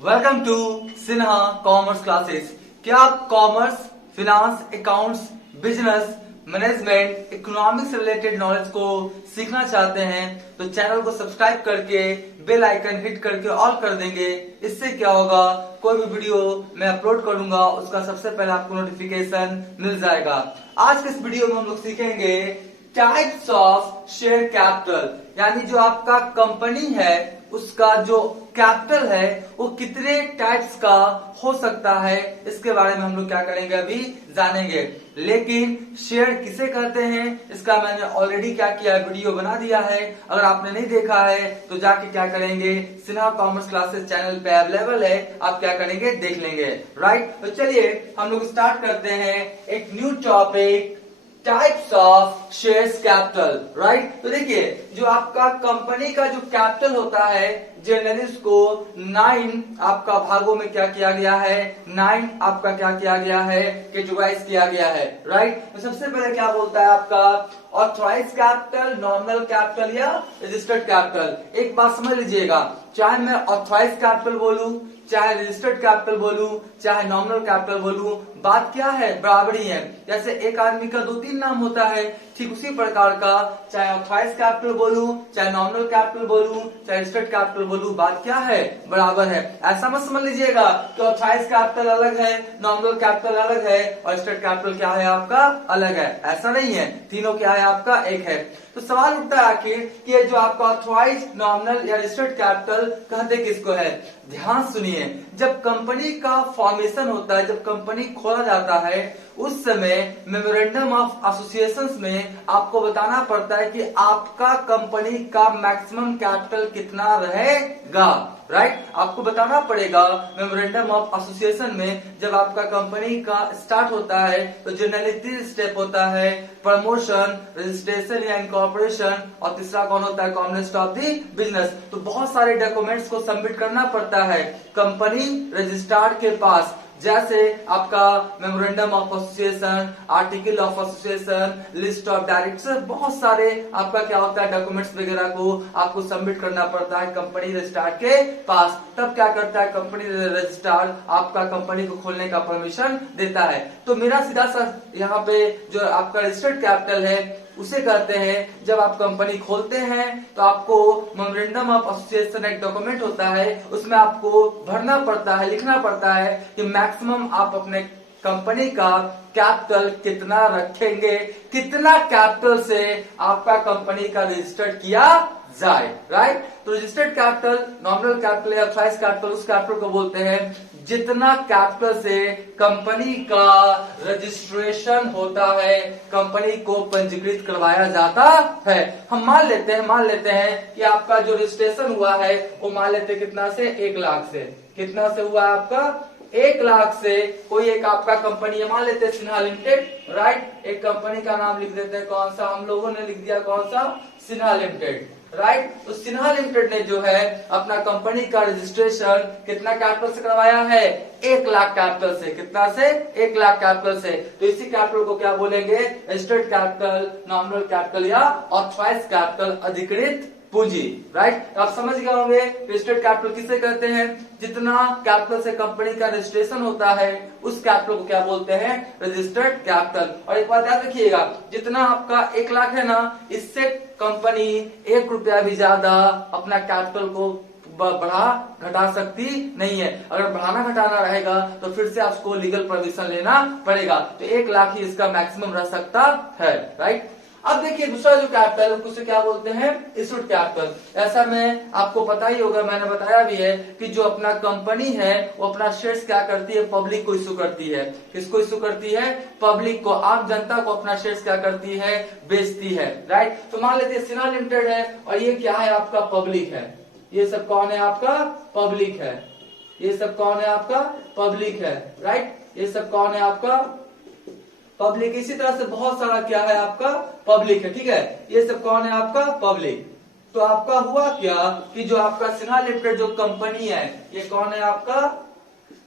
Welcome to Sinha commerce classes. क्या आप commerce, finance, accounts, business, management, economics से related knowledge को सीखना चाहते हैं तो चैनल को सब्सक्राइब करके बेल आइकन हिट करके ऑल कर देंगे। इससे क्या होगा, कोई भी वीडियो मैं अपलोड करूंगा उसका सबसे पहले आपको नोटिफिकेशन मिल जाएगा। आज के इस वीडियो में हम लोग सीखेंगे टाइप्स ऑफ शेयर कैपिटल, यानी जो आपका कंपनी है उसका जो कैपिटल है वो कितने टाइप्स का हो सकता है, इसके बारे में हम लोग क्या करेंगे अभी जानेंगे। लेकिन शेयर किसे कहते हैं इसका मैंने ऑलरेडी क्या किया है, वीडियो बना दिया है। अगर आपने नहीं देखा है तो जाके क्या करेंगे, सिन्हा कॉमर्स क्लासेस चैनल पे अवेलेबल है, आप क्या करेंगे देख लेंगे। राइट, तो चलिए हम लोग स्टार्ट करते हैं एक new topic, types of shares capital. Right, तो देखिए जो आपका कंपनी का जो कैपिटल होता है जनरली उसको 9 आपका भागों में क्या किया गया है, 9 आपका क्या किया गया है, कैटेगराइज किया गया है। राइट, तो सबसे पहले क्या बोलता है आपका ऑथराइज कैपिटल, नॉमिनल कैपिटल या रजिस्टर्ड कैपिटल। एक बात समझ लीजिएगा, चाहे मैं ऑथराइज कैपिटल बोलूं, चाहे रजिस्टर्ड कैपिटल बोलूं, चाहे नॉमिनल कैपिटल बोलूं, बात क्या है, बराबरी है। जैसे एक आदमी का 2-3 नाम होता है, ठीक उसी प्रकार का चाहे ऑथराइज कैपिटल बोलूं, चाहे नॉमिनल कैपिटल बोलूं, चाहे रजिस्टर्ड कैपिटल बोलूं, बात क्या है, बराबर है। ऐसा मत समझ लीजिएगा कि ऑथराइज कैपिटल अलग है, नॉमिनल कैपिटल अलग है और रजिस्टर्ड कैपिटल क्या है आपका अलग है। ऐसा नहीं है, तीनों क्या है आपका एक है। तो सवाल उठता है आखिर कि ये जो आपका ऑथराइज, नॉमिनल या रजिस्टर्ड कैपिटल कहते किसको है। ध्यान सुनिए, जब कंपनी का फॉर्मेशन होता है, जब कंपनी खोला जाता है, उस समय मेमोरेंडम ऑफ एसोसिएशन में आपको बताना पड़ता है कि आपका कंपनी का मैक्सिमम कैपिटल कितना रहेगा। राइट, आपको बताना पड़ेगा मेमोरेंडम ऑफ एसोसिएशन में। जब आपका कंपनी का स्टार्ट होता है तो जनरली 3 स्टेप होता है, प्रमोशन, रजिस्ट्रेशन या इनकॉर्पोरेशन, और तीसरा कौन होता है, कॉमनेस्ट ऑफ द बिजनेस। तो बहुत सारे डॉक्यूमेंट्स को सबमिट करना पड़ता है कंपनी रजिस्ट्रार के पास, जैसे आपका memorandum of association, article of association, list of directors, बहुत सारे आपका क्या होता है डॉक्यूमेंट्स वगैरह को आपको सबमिट करना पड़ता है कंपनी रजिस्ट्रार के पास। तब क्या करता है कंपनी रजिस्ट्रार, आपका कंपनी को खोलने का परमिशन देता है। तो मेरा सीधा सा यहाँ पे जो आपका रजिस्टर्ड कैपिटल है उसे कहते हैं, जब आप कंपनी खोलते हैं तो आपको मेमोरेंडम ऑफ एसोसिएशन एक डॉक्यूमेंट होता है, उसमें आपको भरना पड़ता है, लिखना पड़ता है कि मैक्सिमम आप अपने कंपनी का कैपिटल कितना रखेंगे, कितना कैपिटल से आपका कंपनी का रजिस्टर्ड किया जाए। राइट, तो रजिस्टर्ड कैपिटल, नॉमिनल कैपिटल या ऑथराइज कैपिटल, उस कैपिटल को बोलते हैं जितना कैपिटल से कंपनी का रजिस्ट्रेशन होता है, कंपनी को पंजीकृत करवाया जाता है। हम मान लेते हैं कि आपका जो रजिस्ट्रेशन हुआ है वो मान लेते हैं कितना से, 1 लाख से। कितना से हुआ है आपका, 1 लाख से। कोई एक आपका कंपनी है, मान लेते हैं सिन्हा लिमिटेड। राइट, एक कंपनी का नाम लिख देते हैं, कौन सा, हम लोगों ने लिख दिया कौन सा, सिन्हा लिमिटेड। राइट, तो सिन्हा लिमिटेड ने जो है अपना कंपनी का रजिस्ट्रेशन कितना कैपिटल से करवाया है, 1 लाख कैपिटल से। कितना से, 1 लाख कैपिटल से। तो इसी कैपिटल को क्या बोलेंगे, रजिस्टर्ड कैपिटल, नॉमिनल कैपिटल या ऑथराइज्ड कैपिटल, अधिकृत पूंजी। राइट, आप समझ गए होंगे रजिस्टर्ड कैपिटल किसे कहते हैं, जितना कैपिटल से कंपनी का रजिस्ट्रेशन होता है उस कैपिटल को क्या बोलते हैं, रजिस्टर्ड कैपिटल। और एक बात याद रखिएगा, जितना आपका 1 लाख है ना, इससे कंपनी 1 रुपया भी ज्यादा अपना कैपिटल को बढ़ा घटा सकती नहीं है। अगर बढ़ाना घटाना रहेगा तो फिर से आपको लीगल परमिशन लेना पड़ेगा। तो 1 लाख ही इसका मैक्सिमम रह सकता है। राइट, अब देखिए दूसरा जो कैपिटल उसे क्या बोलते हैं, इशूड कैपिटल। ऐसा में आपको पता ही होगा, मैंने बताया भी है कि जो अपना कंपनी है वो अपना शेयर्स क्या करती है, पब्लिक को इशू करती है। किसको इशू करती है, पब्लिक को, आम जनता को अपना शेयर्स क्या करती है, बेचती है। राइट, तो मान लेते हैं सिन्हा लिमिटेड है और ये क्या है आपका, पब्लिक है। ये सब कौन है आपका, पब्लिक है। ये सब कौन है आपका, पब्लिक है। राइट, ये सब कौन है आपका, पब्लिक। इसी तरह से बहुत सारा क्या है आपका, पब्लिक है। ठीक है, ये सब कौन है आपका, पब्लिक। तो आपका हुआ क्या कि जो आपका सिन्हा लिमिटेड जो कंपनी है, ये कौन है आपका,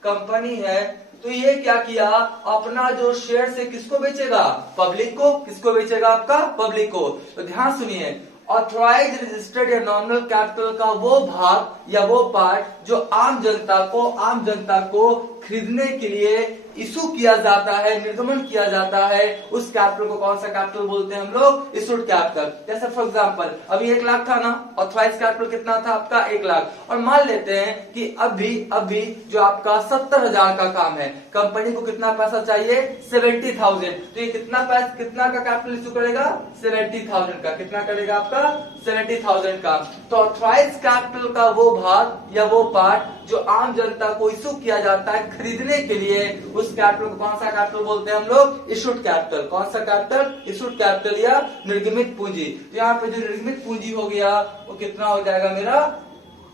कंपनी है। तो ये क्या किया, अपना जो शेयर से किसको बेचेगा, पब्लिक को। किसको बेचेगा, आपका पब्लिक को। तो ध्यान सुनिए, ऑथराइज रजिस्टर्ड या नॉमिनल कैपिटल का वो भाग या वो पार्ट जो आम जनता को खरीदने के लिए इशू किया जाता है, निर्गमन किया जाता है, उस कैपिटल को कौन सा कैपिटल बोलते हैं हम लोग? Issued capital. जैसे फॉर एग्जांपल अभी 1 लाख था ना, ऑथराइज कैपिटल कितना था आपका? 1 लाख। और मान लेते हैं कि अभी जो आपका 70,000 का काम है, कंपनी को कितना पैसा चाहिए? 70,000। तो ये कितना का कैपिटल इशू करेगा? 70,000 का। कितना करेगा आपका? 70,000 का। तो ऑथराइज कैपिटल का वो भाग या वो पार्ट जो आम जनता को इशू किया जाता है खरीदने के लिए, उस कैपिटल को कौन सा कैपिटल बोलते हैं हम लोग? Issued capital. कौन सा कैपिटल? इशूड कैपिटल या निर्गमित पूंजी। तो यहाँ पे जो निर्गमित पूंजी हो गया वो कितना हो जाएगा मेरा?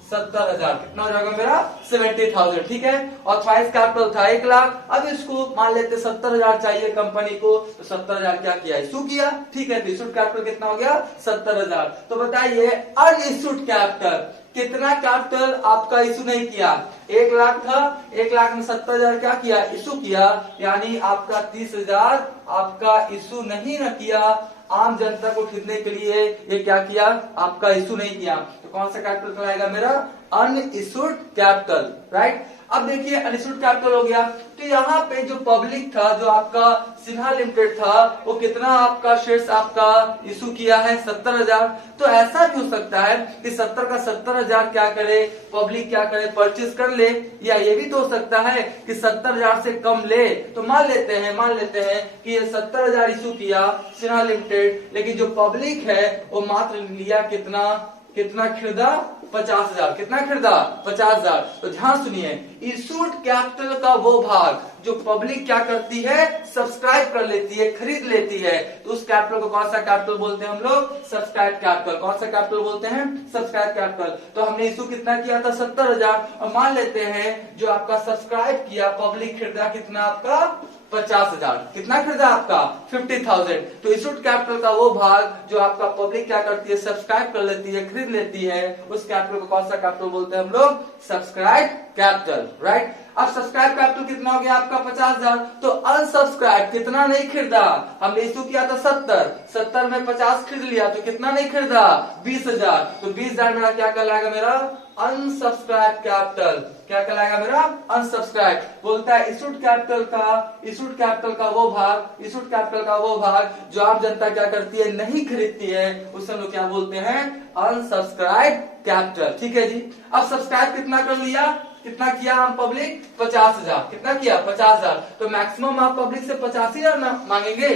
70,000। कितना हो जाएगा मेरा? 70,000। ठीक है। ऑथराइज कैपिटल था 1 लाख, अब इसको मान लेते 70,000 चाहिए कंपनी को, तो 70,000 क्या किया? इशू किया। ठीक है। तो इशूड कैपिटल कितना हो गया? 70,000। तो बताइए अनइशूड कैपिटल, कितना कैपिटल आपका इशू नहीं किया? 1 लाख था, 1 लाख में 70,000 क्या किया? इशू किया। यानी आपका 30,000 आपका इशू नहीं न किया, आम जनता को खरीदने के लिए ये क्या किया? आपका इशू नहीं किया। तो कौन सा कैपिटल कहलाएगा मेरा? Unissued capital. राइट। अब देखिए अनइशूड कैपिटल हो गया, तो यहाँ पे जो पब्लिक था, जो आपका सिन्हा लिमिटेड था, वो कितना आपका शेयर्स आपका इशू किया है? 70,000। तो ऐसा भी हो सकता है कि 70 का 70,000 क्या करे? पब्लिक क्या करे? परचेज कर ले। या ये भी तो हो सकता है कि 70,000 से कम ले। तो मान लेते हैं कि ये 70,000 इशू किया सिन्हा लिमिटेड, लेकिन जो पब्लिक है वो मात्र लिया कितना खरीदा? 50,000। कितना खरीदा? 50,000। तो ध्यान सुनिए, इशूड कैपिटल का वो भाग जो पब्लिक क्या करती है? सब्सक्राइब कर लेती है, खरीद लेती है, तो उस कैपिटल को कौन सा कैपिटल बोलते हैं हम लोग? Subscribe capital. कौन सा कैपिटल बोलते हैं? Subscribe capital. तो हमने इशू कितना किया था? 70,000। और मान लेते हैं जो आपका सब्सक्राइब किया, पब्लिक खरीदा कितना आपका? 50,000। कितना खरीदा आपका? 50,000। तो इशूड कैपिटल का वो भाग जो आपका पब्लिक क्या करती है? सब्सक्राइब कर लेती है, खरीद लेती है, उस कैपिटल को कौन सा कैपिटल बोलते हैं हम लोग? Subscribe capital. राइट। अब सब्सक्राइब कैपिटल कितना हो गया आपका? 50,000। तो अनसब्सक्राइब कितना नहीं खरीदा? हमने इशू किया था 70 में 50 खरीद लिया, तो कितना नहीं खरीदा? 20,000। तो 20,000 मेरा क्या कहलाएगा? मेरा अनसब्सक्राइब कैपिटल। क्या कहलाएगा मेरा? अनसब्सक्राइब। बोलता है इशूड कैपिटल का वो भाग जो आम जनता क्या करती है? नहीं खरीदती है, उसे हम लोग क्या बोलते हैं? Unsubscribe capital. ठीक है जी। अब सब्सक्राइब कितना कर लिया? कितना किया हम पब्लिक? 50,000। कितना किया? 50,000। तो मैक्सिमम आप पब्लिक से 85,000 ना मांगेंगे?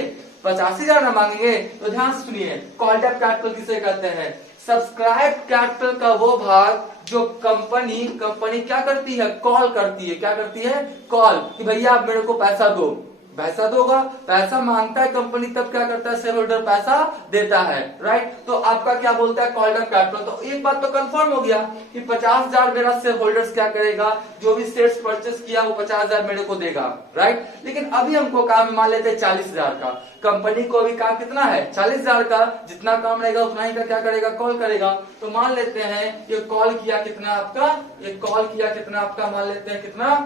85,000 ना मांगेंगे? तो ध्यान से सुनिए, कॉल्ड अप कैपिटल किसे कहते हैं? सब्सक्राइब कैपिटल का वो भाग जो कंपनी क्या करती है? कॉल करती है। क्या करती है? कॉल, कि भैया आप मेरे को पैसा दो। पैसा दोगा, पैसा मांगता है कंपनी, तब क्या करता है? शेयर होल्डर पैसा देता है। राइट। तो आपका क्या बोलता है? Called up capital. तो एक बात तो कंफर्म हो गया कि 50,000 मेरा शेयर होल्डर्स क्या करेगा? जो भी शेयर्स परचेस किया वो 50,000 मेरे को देगा। राइट। लेकिन अभी हमको काम मान लेते हैं 40,000 का। कंपनी को अभी काम कितना है? 40,000 का। जितना काम रहेगा उतना ही का क्या करेगा? कॉल करेगा। तो मान लेते हैं ये कॉल किया कितना आपका? मान लेते हैं कितना?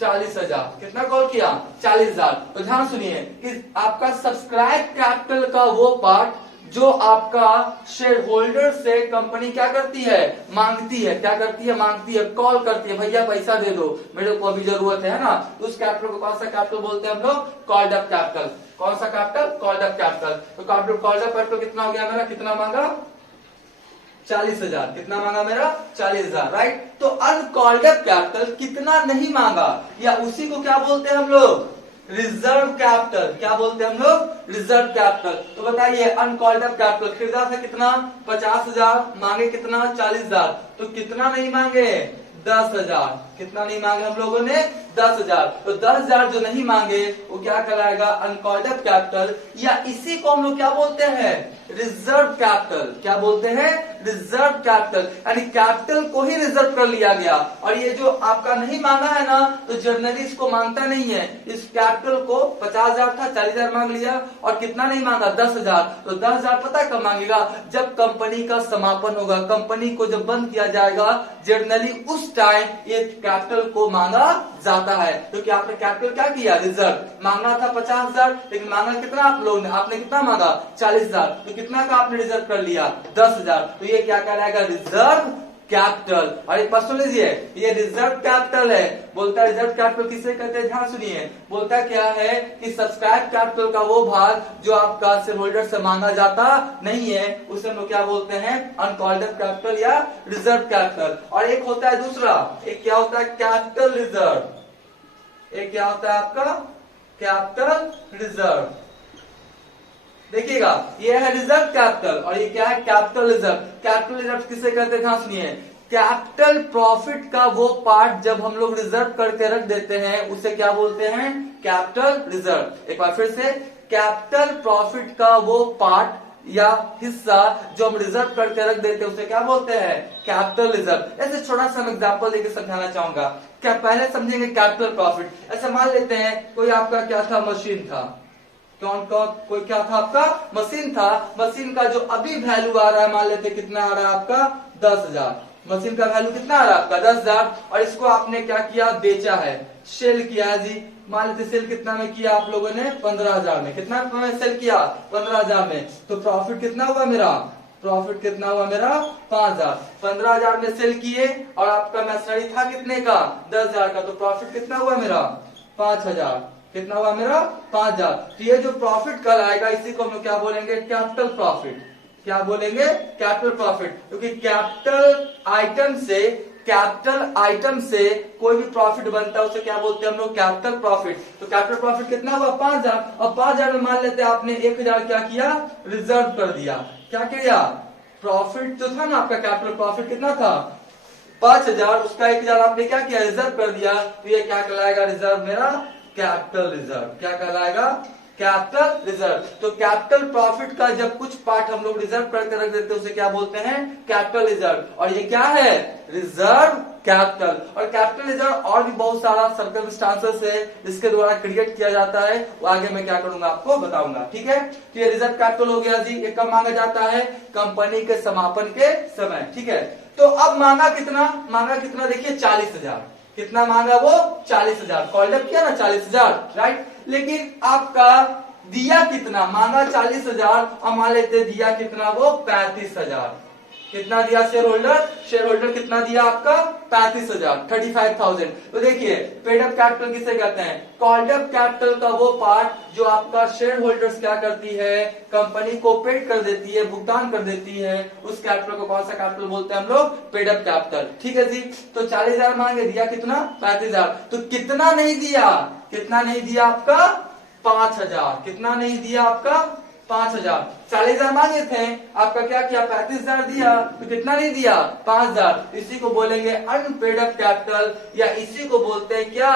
40,000। कितना कॉल किया? 40,000। तो ध्यान सुनिए कि आपका सब्सक्राइब कैपिटल का वो पार्ट जो आपका शेयर होल्डर से कंपनी क्या करती है? मांगती है। क्या करती है? मांगती है, कॉल करती है, भैया पैसा दे दो, मेरे को अभी जरूरत है ना। तो उस कैपिटल को कौन सा कैपिटल बोलते हैं हम लोग? Called up capital. कौन सा कैपिटल? Called up capital. तो कॉल्ड अप कैपिटल कितना हो गया मेरा? कितना मांगा? 40,000। कितना मांगा मेरा? 40,000। राइट। तो अनकॉल्ड अप कैपिटल कितना नहीं मांगा, या उसी को क्या बोलते हैं हम लोग? Reserve capital. क्या बोलते हैं हम लोग? Reserve capital. तो बताइए अनकॉल्ड अप कैपिटल खरीदा था कितना? 50,000। मांगे कितना? 40,000। तो कितना नहीं मांगे? 10,000। कितना नहीं मांगे हम लोगों ने? 10,000। तो 10,000 जो नहीं मांगे वो क्या कहलाएगा? Uncalled up capital. या इसी को हम लोग क्या बोलते हैं? Reserve capital. क्या बोलते हैं? Reserve capital. यानी कैपिटल को ही रिजर्व कर लिया गया। और ये जो आपका नहीं मांगा है ना, तो जर्नली इसको मांगता नहीं है। इस कैपिटल को 50,000 था, 40,000 मांग लिया, और कितना नहीं मांगा? 10,000। तो 10,000 पता कब मांगेगा? जब कंपनी का समापन होगा, कंपनी को जब बंद किया जाएगा, जर्नली उस टाइम ये कैपिटल को मांगा जाता है, क्योंकि आपने कैपिटल क्या किया, रिजर्व। मांगना था 50,000, लेकिन मांगा कितना आप लोगों ने, आपने कितना मांगा 40,000, तो कितना का आपने रिजर्व कर लिया 10,000, तो ये क्या कहलाएगा, रिजर्व कैपिटल। और एक बात सुन लीजिए, ये रिजर्व कैपिटल है। बोलता है रिजर्व कैपिटल किसे कहते हैं, ध्यान सुनिए। बोलता क्या है कि सब्सक्राइब कैपिटल का वो भाग जो आपका शेयर होल्डर से मांगा जाता नहीं है, उसे हम लोग क्या बोलते हैं, अनकॉल्ड अप कैपिटल या रिजर्व कैपिटल। और एक होता है दूसरा, एक क्या होता है, कैपिटल रिजर्व। एक क्या होता है आपका, कैपिटल रिजर्व। देखिएगा, ये है रिजर्व कैपिटल और ये क्या है, कैपिटल रिजर्व। कैपिटल रिजर्व किसे कहते हैं, ध्यान सुनिए। कैपिटल प्रॉफिट का वो पार्ट जब हम लोग रिजर्व करके रख देते हैं उसे क्या बोलते हैं, कैपिटल रिजर्व। एक बार फिर से, कैपिटल प्रॉफिट का वो पार्ट या हिस्सा जो हम रिजर्व करके रख देते हैं उसे क्या बोलते हैं, कैपिटल रिजर्व। ऐसे छोटा सा एग्जांपल देके समझाना चाहूंगा। क्या पहले समझेंगे कैपिटल प्रॉफिट। ऐसे मान लेते हैं कोई आपका क्या था, मशीन था। कौन का, कोई क्या था आपका, मशीन था। मशीन का जो अभी वैल्यू आ रहा है, मान लेते कितना आ रहा है आपका, 10,000। मशीन का वैल्यू कितना आ रहा है आपका, 10,000। और इसको आपने क्या किया, बेचा है, सेल किया है जी। मान लेते सेल कितना में किया आप लोगों ने, 15,000 में। कितना में सेल किया, 15,000 में। तो प्रॉफिट कितना हुआ मेरा, प्रॉफिट कितना हुआ मेरा, 5,000। 15,000 में सेल किए और आपका मशीनरी था कितने का, 10,000 का। तो प्रॉफिट कितना हुआ मेरा, 5,000। कितना हुआ मेरा, 5,000। तो ये जो प्रॉफिट कल आएगा इसी को हम लोग क्या बोलेंगे, कैपिटल प्रॉफिट। क्या बोलेंगे, कैपिटल प्रॉफिट। क्योंकि कैपिटल आइटम से कोई भी प्रॉफिट बनता है उसे क्या बोलते हैं हम लोग, कैपिटल प्रॉफिट। तो कैपिटल प्रॉफिट कितना हुआ, 5,000। और 5,000 में मान लेते हैं आपने 1,000 क्या किया, रिजर्व कर दिया। क्या किया, प्रॉफिट जो था ना आपका, कैपिटल प्रॉफिट कितना था, 5,000, उसका 1,000 आपने क्या किया, रिजर्व कर दिया। तो ये क्या कहलाएगा, रिजर्व मेरा कैपिटल रिजर्व। क्या कहलाएगा, कैपिटल रिजर्व। तो कैपिटल प्रॉफिट का जब कुछ पार्ट हम लोग रिजर्व करके रख देते हैं उसे क्या बोलते हैं, कैपिटल रिजर्व। और ये क्या है, रिजर्व कैपिटल। और कैपिटल रिजर्व और भी बहुत सारा सर्कमस्टांसेस है जिसके द्वारा क्रिएट किया जाता है, वो आगे मैं क्या करूंगा आपको बताऊंगा, ठीक है। तो ये रिजर्व कैपिटल हो गया जी। ये कब मांगा जाता है, कंपनी के समापन के समय, ठीक है। तो अब मांगा कितना देखिए, 40,000। कितना मांगा वो, 40,000। कॉल्ड अप किया ना 40,000, राइट। लेकिन आपका दिया कितना, मांगा 40,000 और मान लेते दिया कितना, वो 35,000। कितना दिया शेयर होल्डर कितना दिया आपका, 35,000, 35,000। तो देखिए पेड अप कैपिटल किसे कहते हैं, कॉल्ड अप कैपिटल का वो पार्ट जो आपका शेयर होल्डर्स क्या करती है, कंपनी को पेड कर देती है, भुगतान कर देती है, उस कैपिटल को कौन सा कैपिटल बोलते हैं हम लोग, पेड अप कैपिटल, ठीक है जी। तो 40,000 मांगे, दिया कितना, 35,000। तो कितना नहीं दिया आपका, 5,000। कितना नहीं दिया आपका, 5,000। 40,000 मांगे थे, आपका क्या किया, 35,000 दिया। तो कितना नहीं दिया, 5,000। इसी को बोलेंगे अनपेड अप कैपिटल, या इसी को बोलते हैं क्या,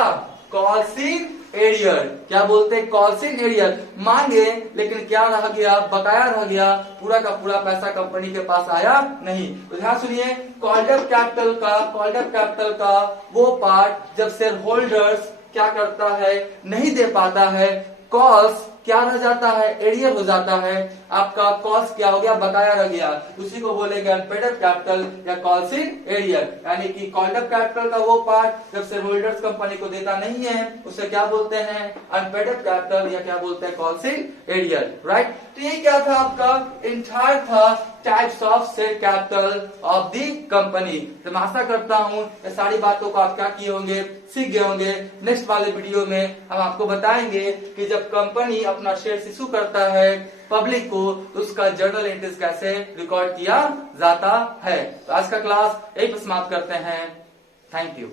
कॉल्सिंग एरियर। क्या बोलते हैं, कॉल्सिंग एरियर। मांगे लेकिन क्या रह गया, बकाया रह गया, पूरा का पूरा पैसा कंपनी के पास आया नहीं। तो ध्यान सुनिए, कॉल्ड अप कैपिटल का वो पार्ट जब शेयर होल्डर्स क्या करता है, नहीं दे पाता है, कॉल्स क्या रह जाता है, एरियर हो जाता है, आपका कॉस्ट क्या हो गया, बकाया रह गया, उसी को बोलेंगे अनपेड अप कैपिटल या कॉल्सिंग एरियर। यानी कि कॉल्ड अप कैपिटल का वो पार्ट जब शेयर होल्डर्स कंपनी को देता नहीं है उसे क्या बोलते हैं, अनपेड अप कैपिटल या क्या बोलते हैं, कॉल्सिंग एरियर, राइट। तो ये क्या था आपका, इंटायर था types of share capital of the company. तो मैं आशा करता हूं ये सारी बातों को आप क्या किए होंगे, सीख गए होंगे। नेक्स्ट वाले वीडियो में हम आपको बताएंगे कि जब कंपनी अपना शेयर इशू करता है पब्लिक को तो उसका जर्नल एंट्रीज कैसे रिकॉर्ड किया जाता है। तो आज का क्लास यही पर समाप्त करते हैं। Thank you.